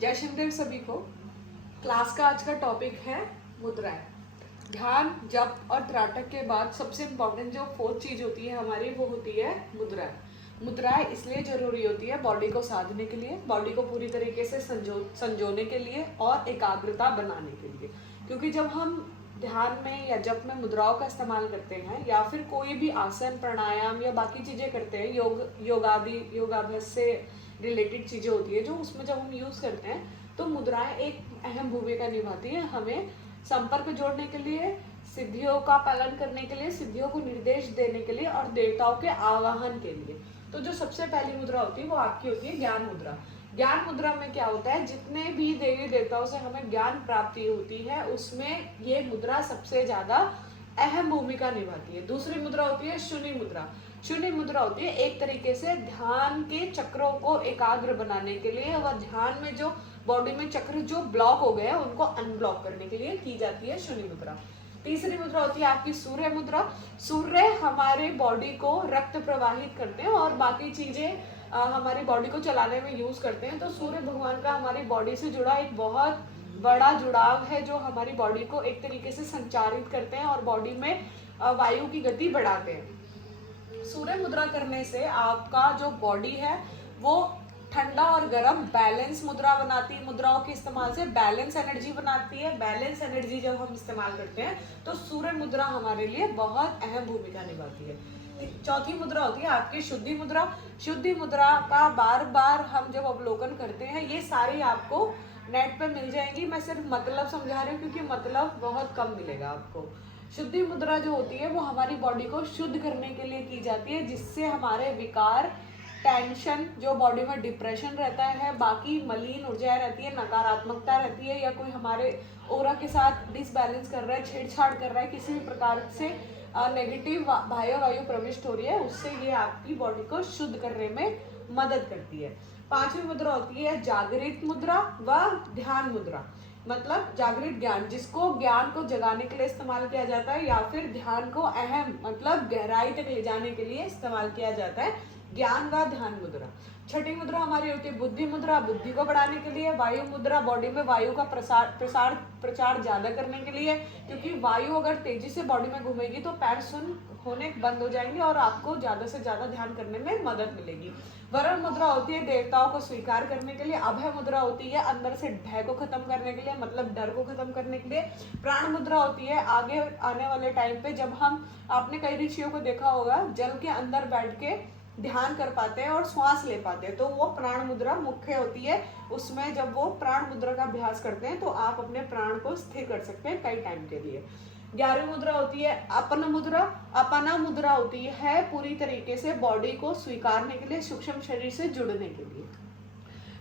जय शिवदेव सभी को। क्लास का आज का टॉपिक है मुद्राएं। ध्यान, जप और त्राटक के बाद सबसे इम्पोर्टेंट जो फोर्थ चीज होती है हमारी, वो होती है मुद्राएं। मुद्राएं इसलिए जरूरी होती है बॉडी को साधने के लिए, बॉडी को पूरी तरीके से संजोने के लिए और एकाग्रता बनाने के लिए। क्योंकि जब हम ध्यान में या जप में मुद्राओं का इस्तेमाल करते हैं या फिर कोई भी आसन, प्राणायाम या बाकी चीजें करते हैं, योगाभ्यास से रिलेटेड चीजें होती है जो उसमें जब हम यूज करते हैं, तो मुद्राएं एक अहम भूमिका निभाती है हमें संपर्क जोड़ने के लिए, सिद्धियों का पालन करने के लिए, सिद्धियों को निर्देश देने के लिए और देवताओं के आवाहन के लिए। तो जो सबसे पहली मुद्रा होती है वो आपकी होती है ज्ञान मुद्रा। ज्ञान मुद्रा में क्या होता है, जितने भी देवी देवताओं से हमें ज्ञान प्राप्ति होती है उसमें ये मुद्रा सबसे ज्यादा अहम भूमिका निभाती है। दूसरी मुद्रा होती है शून्य मुद्रा। शून्य मुद्रा होती है एक तरीके से ध्यान के चक्रों को एकाग्र बनाने के लिए व ध्यान में जो बॉडी में चक्र जो ब्लॉक हो गए हैं उनको अनब्लॉक करने के लिए की जाती है शून्य मुद्रा। तीसरी मुद्रा होती है आपकी सूर्य मुद्रा। सूर्य हमारे बॉडी को रक्त प्रवाहित करते हैं और बाकी चीजें हमारी बॉडी को चलाने में यूज करते हैं। तो सूर्य भगवान का हमारी बॉडी से जुड़ा एक बहुत बड़ा जुड़ाव है जो हमारी बॉडी को एक तरीके से संचारित करते हैं और बॉडी में वायु की गति बढ़ाते हैं। सूर्य मुद्रा करने से आपका जो बॉडी है वो ठंडा और गर्म बैलेंस मुद्रा बनाती है। मुद्राओं के इस्तेमाल से बैलेंस एनर्जी बनाती है। बैलेंस एनर्जी जब हम इस्तेमाल करते हैं तो सूर्य मुद्रा हमारे लिए बहुत अहम भूमिका निभाती है। चौथी मुद्रा होती है आपकी शुद्धि मुद्रा। शुद्धि मुद्रा का बार बार हम जब अवलोकन करते हैं, ये सारी आपको नेट पे मिल जाएंगी। मैं सिर्फ मतलब समझा रही हूँ क्योंकि मतलब बहुत कम मिलेगा आपको। शुद्धि मुद्रा जो होती है वो हमारी बॉडी को शुद्ध करने के लिए की जाती है, जिससे हमारे विकार, टेंशन, जो बॉडी में डिप्रेशन रहता है, बाकी मलिन ऊर्जा रहती है, नकारात्मकता रहती है, या कोई हमारे ओरा के साथ डिसबैलेंस कर रहा है, छेड़छाड़ कर रहा है, किसी भी प्रकार से नेगेटिव वायु प्रविष्ट हो रही है, उससे ये आपकी बॉडी को शुद्ध करने में मदद करती है। पांचवी मुद्रा होती है जागृत मुद्रा व ध्यान मुद्रा। मतलब जागृत ज्ञान, जिसको ज्ञान को जगाने के लिए इस्तेमाल किया जाता है या फिर ध्यान को अहम मतलब गहराई तक ले जाने के लिए इस्तेमाल किया जाता है, ज्ञान व ध्यान मुद्रा। छठी मुद्रा हमारी होती है बुद्धि मुद्रा। बुद्धि को बढ़ाने के लिए। वायु मुद्रा, बॉडी में वायु का प्रचार ज्यादा करने के लिए, क्योंकि वायु अगर तेजी से बॉडी में घूमेगी तो पैर सुन्न होने बंद हो जाएंगे और आपको ज्यादा से ज्यादा ध्यान करने में मदद मिलेगी। वरुण मुद्रा होती है देवताओं को स्वीकार करने के लिए। अभय मुद्रा होती है अंदर से भय को खत्म करने के लिए, मतलब डर को खत्म करने के लिए। प्राण मुद्रा होती है आगे आने वाले टाइम पे जब हम, आपने कई ऋषियों को देखा होगा जल के अंदर बैठ के ध्यान कर पाते हैं और श्वास ले पाते हैं, तो वो प्राण मुद्रा मुख्य होती है। उसमें जब वो प्राण मुद्रा का अभ्यास करते हैं तो आप अपने प्राण को स्थिर कर सकते हैं कई टाइम के लिए। 11वीं मुद्रा होती है अपना मुद्रा। अपना मुद्रा होती है पूरी तरीके से बॉडी को स्वीकारने के लिए, सूक्ष्म शरीर से जुड़ने के लिए।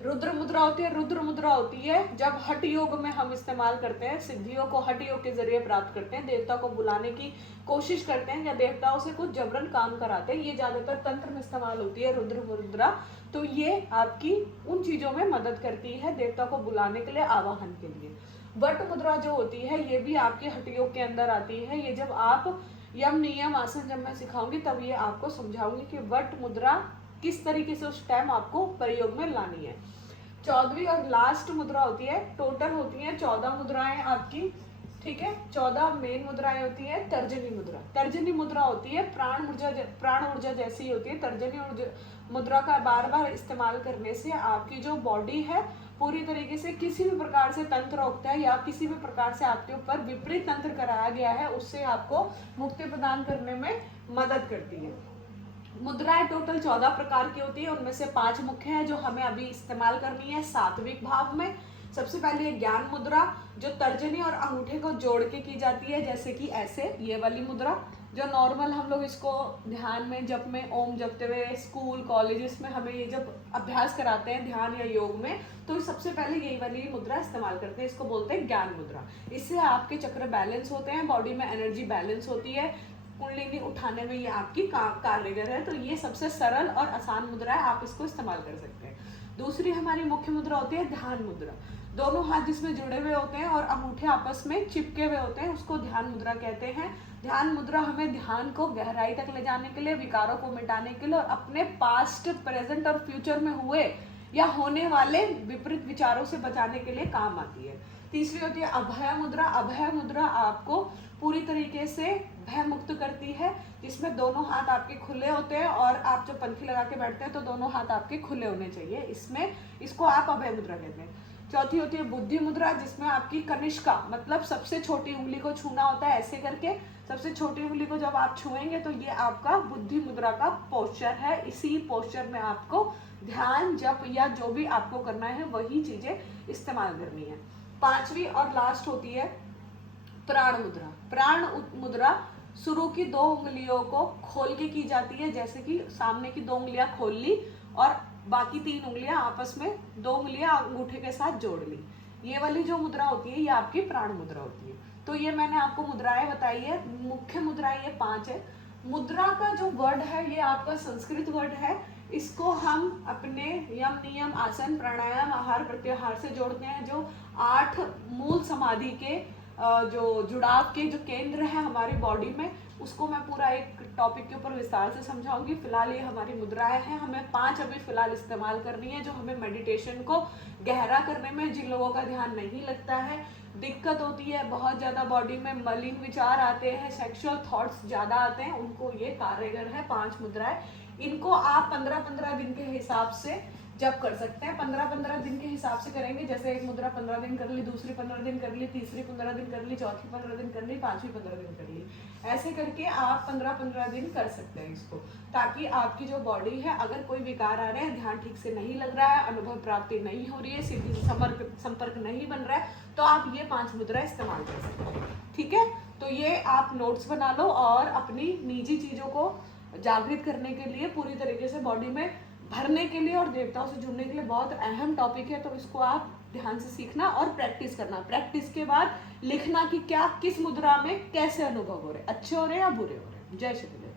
रुद्र मुद्रा होती है। रुद्र मुद्रा होती है जब हठ योग में हम इस्तेमाल करते हैं, सिद्धियों को हठ योग के जरिए प्राप्त करते हैं, देवता को बुलाने की कोशिश करते हैं या देवताओं से कुछ जबरन काम कराते हैं। ये ज्यादातर तंत्र में इस्तेमाल होती है रुद्र मुद्रा। तो ये आपकी उन चीजों में मदद करती है देवता को बुलाने के लिए, आवाहन के लिए। वट मुद्रा जो होती है ये भी आपके हठ योग के अंदर आती है। ये जब आप यम नियम आसन जब मैं सिखाऊंगी तब ये आपको समझाऊंगी कि वट मुद्रा किस तरीके से उस टाइम आपको प्रयोग में लानी है। 14वीं और लास्ट मुद्रा होती है, टोटल होती है 14 मुद्राएं आपकी, ठीक है। 14 मेन मुद्राएं होती है। तर्जनी मुद्रा। तर्जनी मुद्रा होती है प्राण ऊर्जा जैसी होती है। तर्जनी मुद्रा का बार बार इस्तेमाल करने से आपकी जो बॉडी है पूरी तरीके से किसी भी प्रकार से तंत्र होता है या किसी भी प्रकार से आपके ऊपर विपरीत तंत्र कराया गया है, उससे आपको मुक्ति प्रदान करने में मदद करती है। मुद्राएं टोटल 14 प्रकार की होती है, उनमें से 5 मुख्य है जो हमें अभी इस्तेमाल करनी है सात्विक भाव में। सबसे पहले है ज्ञान मुद्रा, जो तर्जनी और अंगूठे को जोड़ के की जाती है, जैसे कि ऐसे ये वाली मुद्रा, जो नॉर्मल हम लोग इसको ध्यान में जब में ओम जपते हुए स्कूल कॉलेजेस में हमें ये जब अभ्यास कराते हैं ध्यान या योग में, तो सबसे पहले यही वाली मुद्रा इस्तेमाल करते हैं। इसको बोलते हैं ज्ञान मुद्रा। इससे आपके चक्र बैलेंस होते हैं, बॉडी में एनर्जी बैलेंस होती है, कुंडलिनी उठाने में ये आपकी कारगर है। तो ये सबसे सरल और आसान मुद्रा है, आप इसको इस्तेमाल कर सकते हैं। दूसरी हमारी मुख्य मुद्रा होती है ध्यान मुद्रा। दोनों हाथ जिसमें जुड़े हुए होते हैं और अंगूठे आपस में चिपके हुए होते हैं, उसको ध्यान मुद्रा कहते हैं। ध्यान मुद्रा हमें ध्यान को गहराई तक ले जाने के लिए, विकारों को मिटाने के लिए और अपने पास्ट, प्रेजेंट और फ्यूचर में हुए या होने वाले विपरीत विचारों से बचाने के लिए काम आती है। तीसरी होती है अभय मुद्रा। अभय मुद्रा आपको पूरी तरीके से भय मुक्त करती है, जिसमें दोनों हाथ आपके खुले होते हैं और आप जब पंखी लगा के बैठते हैं तो दोनों हाथ आपके खुले होने चाहिए। इसको आप अभय मुद्रा कहते हैं। चौथी होती है बुद्धि मुद्रा, जिसमें आपकी कनिष्का मतलब सबसे छोटी उंगली को छूना होता है। ऐसे करके सबसे छोटी उंगली को जब आप छुएंगे तो ये आपका बुद्धि मुद्रा का पोस्चर है। इसी पोस्चर में आपको ध्यान, जप या जो भी आपको करना है वही चीजें इस्तेमाल करनी है। पांचवी और लास्ट होती है प्राण मुद्रा। प्राण मुद्रा शुरू की 2 उंगलियों को खोल के की जाती है, जैसे कि सामने की 2 उंगलियां खोल ली और बाकी 3 उंगलियां आपस में 2 उंगलियां अंगूठे के साथ जोड़ ली। ये वाली जो मुद्रा होती है ये आपकी प्राण मुद्रा होती है। तो ये मैंने आपको मुद्राएं बताई है। मुख्य मुद्राएं ये 5 है। मुद्रा का जो वर्ड है ये आपका संस्कृत वर्ड है। इसको हम अपने यम नियम आसन प्राणायाम आहार प्रत्याहार से जोड़ते हैं, जो 8 मूल समाधि के जो जुड़ाव के जो केंद्र है हमारी बॉडी में, उसको मैं पूरा एक टॉपिक के ऊपर विस्तार से समझाऊंगी। फिलहाल ये हमारी मुद्राएं हैं, हमें 5 अभी फिलहाल इस्तेमाल करनी है, जो हमें मेडिटेशन को गहरा करने में, जिन लोगों का ध्यान नहीं लगता है, दिक्कत होती है, बहुत ज़्यादा बॉडी में मलिन विचार आते हैं, सेक्सुअल थॉट्स ज़्यादा आते हैं, उनको ये कारगर है 5 मुद्राएं। इनको आप 15-15 दिन के हिसाब से जब कर सकते हैं। 15-15 दिन के हिसाब से करेंगे, जैसे एक मुद्रा 15 दिन कर ली, दूसरी 15 दिन कर ली, तीसरी 15 दिन कर ली, चौथी 15 दिन कर ली, पांचवी 15 दिन कर ली। ऐसे करके आप 15-15 दिन कर सकते हैं इसको, ताकि आपकी जो बॉडी है, अगर कोई विकार आ रहे हैं, ध्यान ठीक से नहीं लग रहा है, अनुभव प्राप्ति नहीं हो रही है, सीधी संपर्क नहीं बन रहा है, तो आप ये 5 मुद्रा इस्तेमाल कर सकते हैं। ठीक है, तो ये आप नोट्स बना लो और अपनी निजी चीजों को जागृत करने के लिए, पूरी तरीके से बॉडी में भरने के लिए और देवताओं से जुड़ने के लिए बहुत अहम टॉपिक है। तो इसको आप ध्यान से सीखना और प्रैक्टिस करना। प्रैक्टिस के बाद लिखना कि क्या किस मुद्रा में कैसे अनुभव हो रहे, अच्छे हो रहे या बुरे हो रहे। जय श्री कृष्ण।